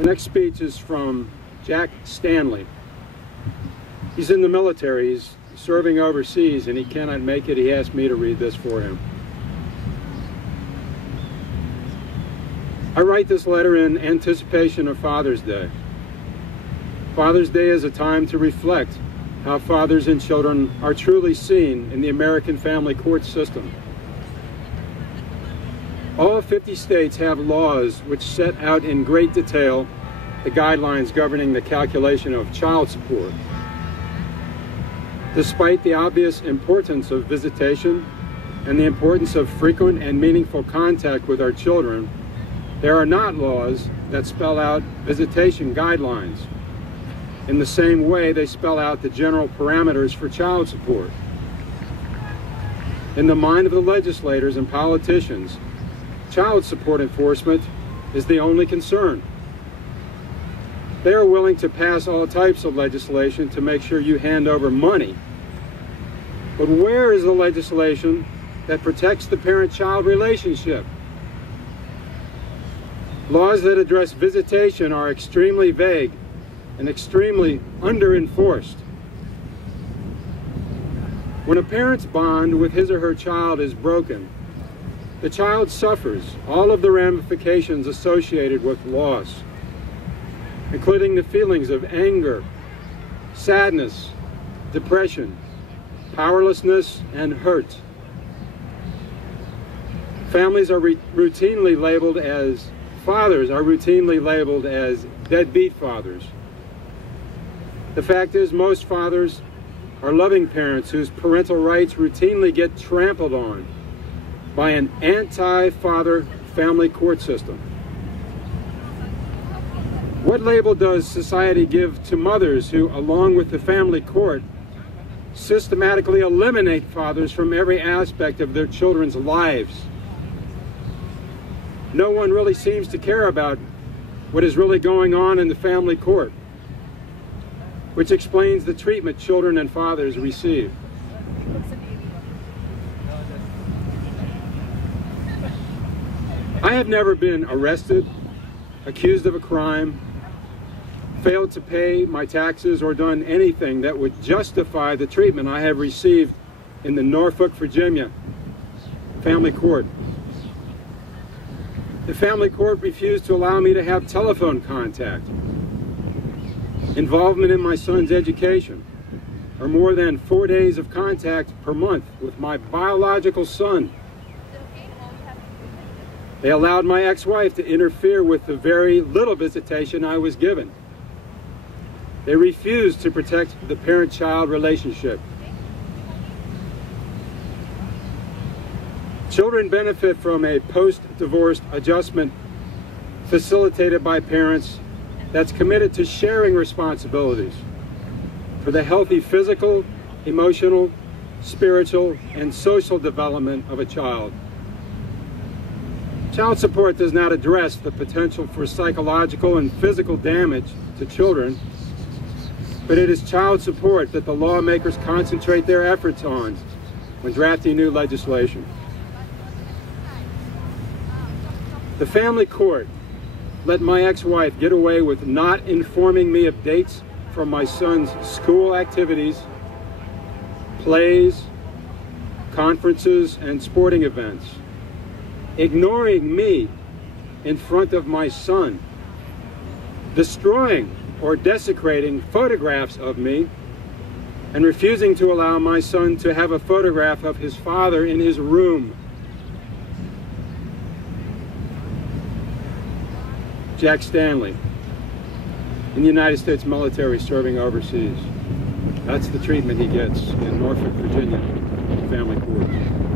The next speech is from Jack Stanley. He's in the military. He's serving overseas and he cannot make it. He asked me to read this for him. I write this letter in anticipation of Father's Day. Father's Day is a time to reflect how fathers and children are truly seen in the American family court system. All 50 states have laws which set out in great detail the guidelines governing the calculation of child support. Despite the obvious importance of visitation and the importance of frequent and meaningful contact with our children, there are not laws that spell out visitation guidelines. In the same way, they spell out the general parameters for child support. In the mind of the legislators and politicians, child support enforcement is the only concern. They are willing to pass all types of legislation to make sure you hand over money. But where is the legislation that protects the parent-child relationship? Laws that address visitation are extremely vague and extremely under-enforced. When a parent's bond with his or her child is broken, the child suffers all of the ramifications associated with loss, including the feelings of anger, sadness, depression, powerlessness, and hurt. Fathers are routinely labeled as deadbeat fathers. The fact is, most fathers are loving parents whose parental rights routinely get trampled on by an anti-father family court system. What label does society give to mothers who, along with the family court, systematically eliminate fathers from every aspect of their children's lives? No one really seems to care about what is really going on in the family court, which explains the treatment children and fathers receive. I have never been arrested, accused of a crime, failed to pay my taxes, or done anything that would justify the treatment I have received in the Norfolk, Virginia family court. The family court refused to allow me to have telephone contact, involvement in my son's education, or more than 4 days of contact per month with my biological son. They allowed my ex-wife to interfere with the very little visitation I was given. They refused to protect the parent-child relationship. Children benefit from a post-divorce adjustment facilitated by parents that's committed to sharing responsibilities for the healthy physical, emotional, spiritual, and social development of a child. Child support does not address the potential for psychological and physical damage to children, but it is child support that the lawmakers concentrate their efforts on when drafting new legislation. The family court let my ex-wife get away with not informing me of dates from my son's school activities, plays, conferences, and sporting events, ignoring me in front of my son, destroying or desecrating photographs of me, and refusing to allow my son to have a photograph of his father in his room. Jack Stanley, in the United States military serving overseas. That's the treatment he gets in Norfolk, Virginia, family court.